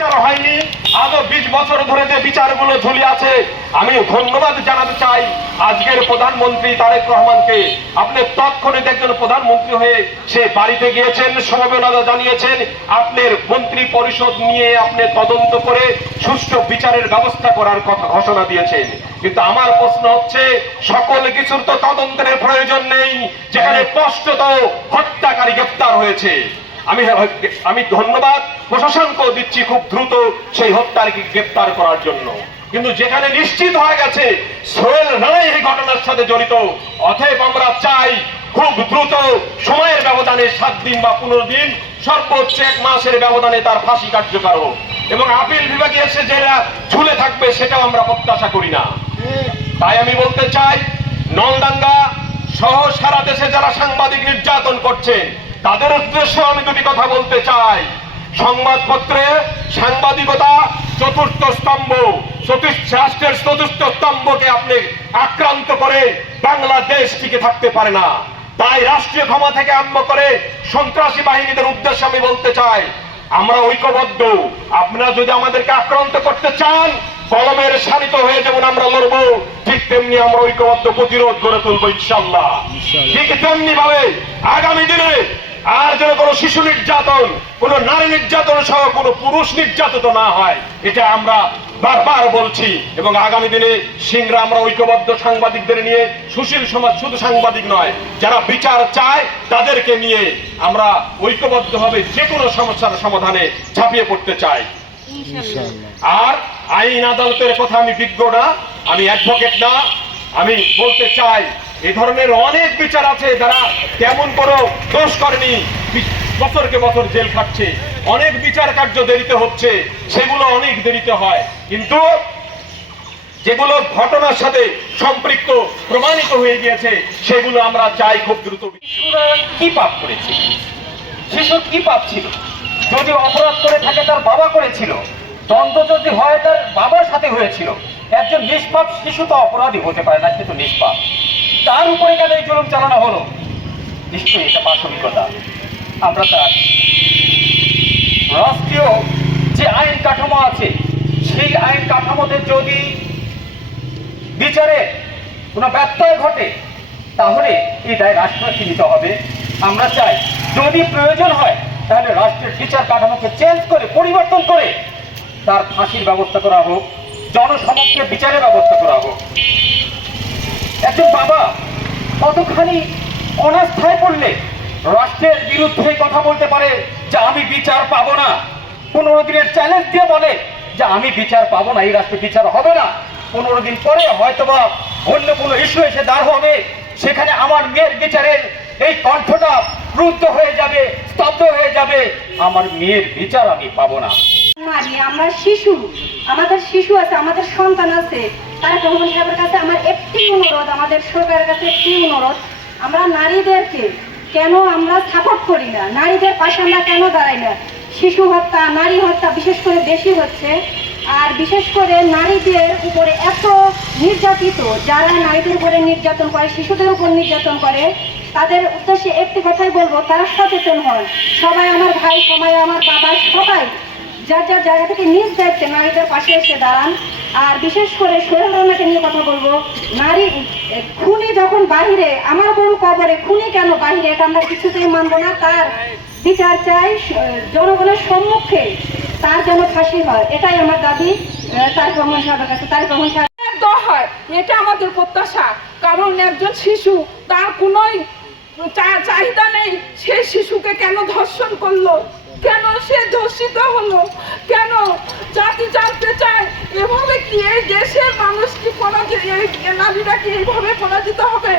বিচার হয়নি, আজও 20 বছর ধরে যে বিচারগুলো ঝুলে আছে। আমি ধন্যবাদ জানাতে চাই আজকের প্রধানমন্ত্রী তারেক রহমানকে। আপনি তৎক্ষণাৎ একজন প্রধানমন্ত্রী হয়ে সে বাড়িতে গিয়েছেন, সমবেদনা জানিয়েছেন, আপনার মন্ত্রী পরিষদ নিয়ে আপনি তদন্ত করে সুষ্ঠু বিচারের ব্যবস্থা করার কথা ঘোষণা দিয়েছেন। কিন্তু আমার প্রশ্ন হচ্ছে, সকল কিছুর তো তদন্তের প্রয়োজন নেই যেখানে স্পষ্টত হত্যাকারী গ্রেফতার হয়েছে। আমি ধন্যবাদ প্রশাসনকেও দিচ্ছি খুব দ্রুত সেই হত্যাকে গ্রেফতার করার জন্য। কিন্তু যেখানে নিশ্চিত হয়ে গেছে সোহেল রানা এই ঘটনার সাথে জড়িত, অতএব আমরা চাই খুব দ্রুত সময়ের ব্যবধানে 7 দিন বা 15 দিন, সর্বোচ্চ 1 মাসের ব্যবধানে তার ফাঁসি কার্যকর হোক এবং আপিল বিভাগে এসে যারা ঝুলে থাকবে সেটাও আমরা প্রত্যাশা করি না। তাই আমি বলতে চাই, নলডাঙ্গা সহ সারা দেশে যারা সাংবাদিক নির্যাতন করছেন তাদের উদ্দেশ্যে আমি দুটি কথা বলতে চাই। সংবাদপত্রে সাংবাদিকতা চতুর্থ স্তম্ভ, রাষ্ট্রের চতুর্থ স্তম্ভকে আপনি আক্রান্ত করে বাংলাদেশ টিকে থাকতে পারে না। তাই রাষ্ট্রীয় ক্ষমতা থেকে আরম্ভ করে সন্ত্রাসী বাহিনীদের উদ্দেশ্যে আমি বলতে চাই, আমরা ঐক্যবদ্ধ। আপনারা যদি আমাদেরকে আক্রান্ত করতে চান, কলমের শানিত হয়ে যেমন আমরা লড়বো, ঠিক তেমনি আমরা ঐক্যবদ্ধ প্রতিরোধ গড়ে তুলবো ইনশাআল্লাহ। ঠিক তেমনি ভাবে আগামী দিনে আর যেন কোনো শিশু নির্যাতন, কোনো নারী নির্যাতন সহ কোনো পুরুষ নির্যাতিত না হয়, এটা আমরা বারবার বলছি। এবং আগামী দিনে সিংরা আমরা ঐক্যবদ্ধ সাংবাদিকদের নিয়ে, সুশীল সমাজ শুধু সাংবাদিক নয়, যারা বিচার চায় তাদেরকে নিয়ে আমরা ঐক্যবদ্ধভাবে যে কোনো সমস্যার সমাধানে ঝাঁপিয়ে পড়তে চাই। আর আইন আদালতের কথা আমি বিজ্ঞ না, আমি অ্যাডভোকেট না। আমি বলতে চাই, এই ধরনের অনেক বিচার আছে যারা তেমন কোনো দোষ করেনি, বছরকে বছর জেল খাটছে। অনেক বিচার কার্য দেরিতে হচ্ছে, সেগুলো অনেক দেরিতে হয়। কিন্তু যেগুলো ঘটনার সাথে সম্পৃক্ত প্রমাণিত হয়ে গিয়েছে সেগুলো আমরা চাই খুব দ্রুত। শিশুরা কি পাপ করেছে? শিশুর কি পাপ ছিল? যদি অপরাধ করে থাকে তার বাবা করেছিল, দ্বন্দ্ব যদি হয় তার বাবার সাথে হয়েছিল। একজন নিষ্পাপ শিশু তো অপরাধী হতে পারে না, সে তো নিষ্পাপ। তার উপরে কেন এই জুলুম চালানো হলো? নিশ্চয়ই এটা পাশবিকতা। আমরা তার রাষ্ট্রীয় যে আইন কাঠামো আছে, সেই আইন কাঠামোতে যদি বিচারে কোনো ব্যত্যয় ঘটে তাহলে এই দায় রাষ্ট্রকে নিতে হবে। আমরা চাই যদি প্রয়োজন হয় তাহলে রাষ্ট্রের বিচার কাঠামোকে চেঞ্জ করে, পরিবর্তন করে তার ফাঁসির ব্যবস্থা করা হোক, জনসমক্ষে বিচারের ব্যবস্থা করা হোক। একজন বাবা কতখানি অনাস্থায় পড়লে রাষ্ট্রের বিরুদ্ধে কথা বলতে পারে যে আমি বিচার পাবো না, 15 দিনের চ্যালেঞ্জ দিয়ে বলে যে আমি বিচার পাবো না, এই রাষ্ট্রে বিচার হবে না। 15 দিন পরে হয়তোবা অন্য কোনো ইস্যু এসে দাঁড় হবে, সেখানে আমার মেয়ের বিচারের এই কণ্ঠটা রুদ্ধ হয়ে যাবে, স্তব্ধ হয়ে যাবে, আমার মেয়ের বিচার আমি পাবো না। আমরা শিশু, আমাদের শিশু আছে, আমাদের সন্তান আছে। তারেক রহমান সাহেবের কাছে আমার একটি অনুরোধ, আমাদের সরকারের কাছে একটি অনুরোধ, আমরা নারীদেরকে কেন আমরা সাপোর্ট করি না, নারীদের পাশে আমরা কেন দাঁড়াই না? শিশু হত্যা, নারী হত্যা বিশেষ করে বেশি হচ্ছে। আর বিশেষ করে নারীদের উপরে এত নির্যাতিত, যারা নারীদের উপরে নির্যাতন করে, শিশুদের উপর নির্যাতন করে, তাদের উদ্দেশ্যে একটি কথাই বলবো, তারা সচেতন হন। সবাই আমার ভাই, সবাই আমার বাবা, সবাই যার যার জায়গা থেকে নিজ দায়িত্বে নারীদের পাশে এসে দাঁড়ান। আর বিশেষ করে সোহেল রানাকে নিয়ে কথা বলবো, নারী খুনি যখন বাহিরে, আমার বোন কবরে, খুনি কেন বাহিরে, এটা আমরা কিছুতেই মানবো না। তার বিচার চাই জনগণের সম্মুখে, তার যেন ফাঁসি হয়, এটাই আমার দাবি তারেক রহমান সাহেবের কাছে। তারেক রহমান সাহেব হয়, এটা আমাদের প্রত্যাশা। কারণ একজন শিশু, তার কোনো চাহিদা নেই, সেই শিশুকে কেন ধর্ষণ করলো, কেন সে ধর্ষিত হলো, কেন? জাতি জানতে চায়, এভাবে কি এই দেশের মানুষ কি পরাজিত, এই নারীরা কি এইভাবে পরাজিত হবে?